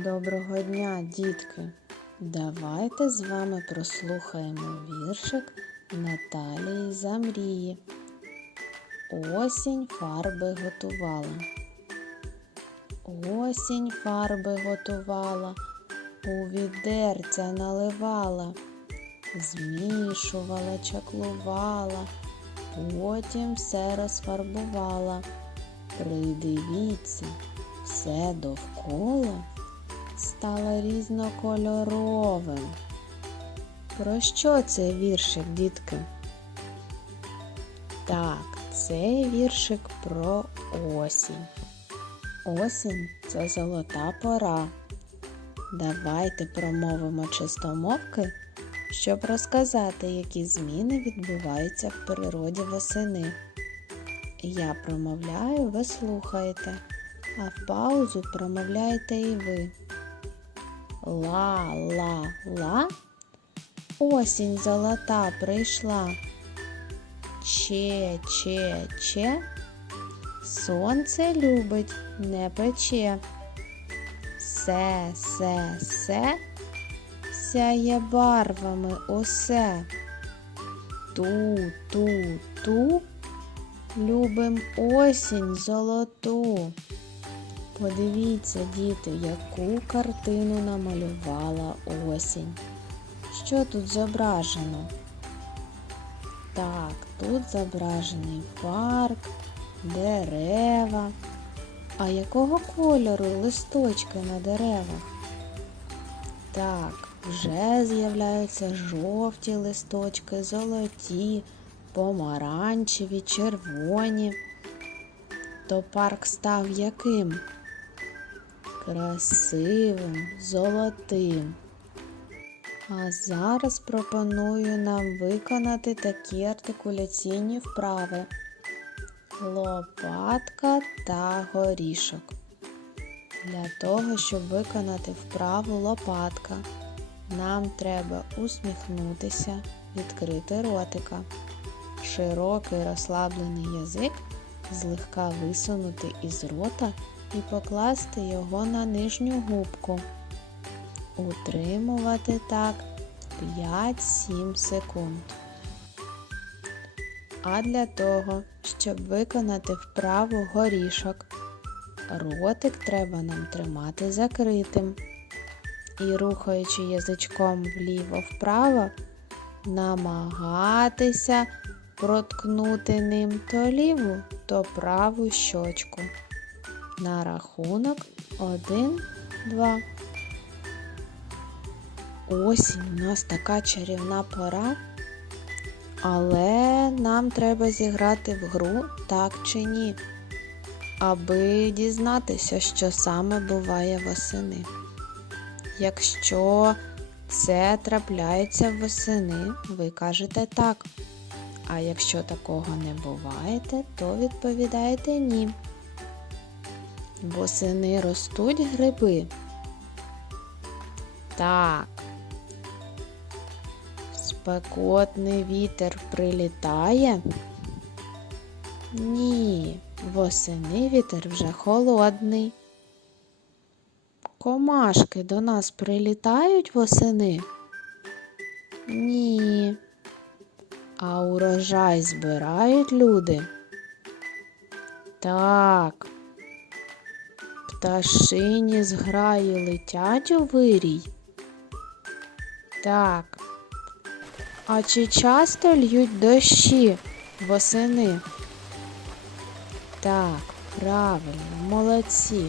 Доброго дня, дітки! Давайте з вами прослухаємо віршик Наталії Замрії. Осінь фарби готувала. Осінь фарби готувала, у відерця наливала, змішувала, чаклувала, потім все розфарбувала. Придивіться, все довкола стало різнокольоровим. Про що це віршик, дітки? Так, це віршик про осінь. Осінь це золота пора. Давайте промовимо чистомовки, щоб розказати, які зміни відбуваються в природі восени. Я промовляю, ви слухаєте, а в паузу промовляєте і ви. Ла-ла-ла, осінь золота прийшла. Че-че-че, сонце любить, не пече. Се-се-се, сяє барвами усе. Ту-ту-ту, любим осінь золоту. Подивіться, діти, яку картину намалювала осінь. Що тут зображено? Так, тут зображений парк, дерева. А якого кольору листочки на деревах? Так, вже з'являються жовті листочки, золоті, помаранчеві, червоні. То парк став яким? Красивим, золотим. А зараз пропоную нам виконати такі артикуляційні вправи лопатка та горішок. Для того, щоб виконати вправу лопатка, нам треба усміхнутися, відкрити ротика, широкий розслаблений язик злегка висунути із рота і покласти його на нижню губку. Утримувати так 5-7 секунд. А для того, щоб виконати вправу горішок, ротик треба нам тримати закритим. І рухаючи язичком вліво-вправо, намагатися проткнути ним то ліву, то праву щочку. На рахунок 1, 2. Осінь у нас така чарівна пора, але нам треба зіграти в гру так чи ні, аби дізнатися, що саме буває восени. Якщо це трапляється восени, ви кажете так. А якщо такого не буває, то відповідаєте ні. Восени ростуть гриби. Так. Спекотний вітер прилітає? Ні, восени вітер вже холодний. Комашки до нас прилітають восени? Ні. А урожай збирають люди? Так. Пташині зграї летять у вирій? Так. А чи часто льють дощі восени? Так, правильно, молодці.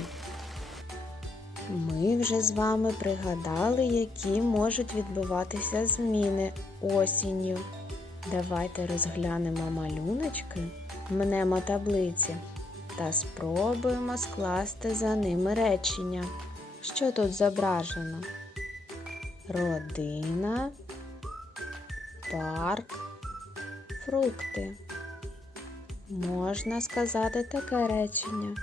Ми вже з вами пригадали, які можуть відбуватися зміни осінню. Давайте розглянемо малюночки, мнемо таблиці та спробуємо скласти за ними речення. Що тут зображено? Родина, парк, фрукти. Можна сказати таке речення.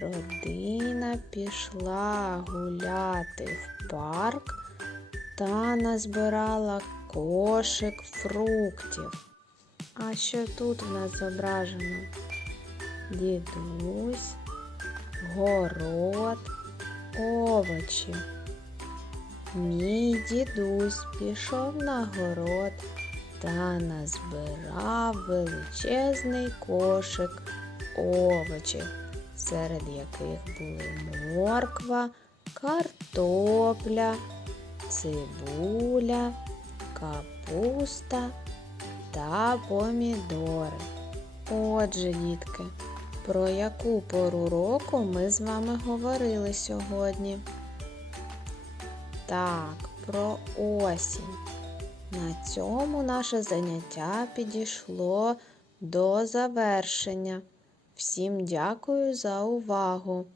Родина пішла гуляти в парк та назбирала кошик фруктів. А що тут в нас зображено? Дідусь, город, овочі. Мій дідусь пішов на город та назбирав величезний кошик овочів, серед яких були морква, картопля, цибуля, капуста та помідори. Отже, дітки, про яку пору року ми з вами говорили сьогодні? Так, про осінь. На цьому наше заняття підійшло до завершення. Всім дякую за увагу!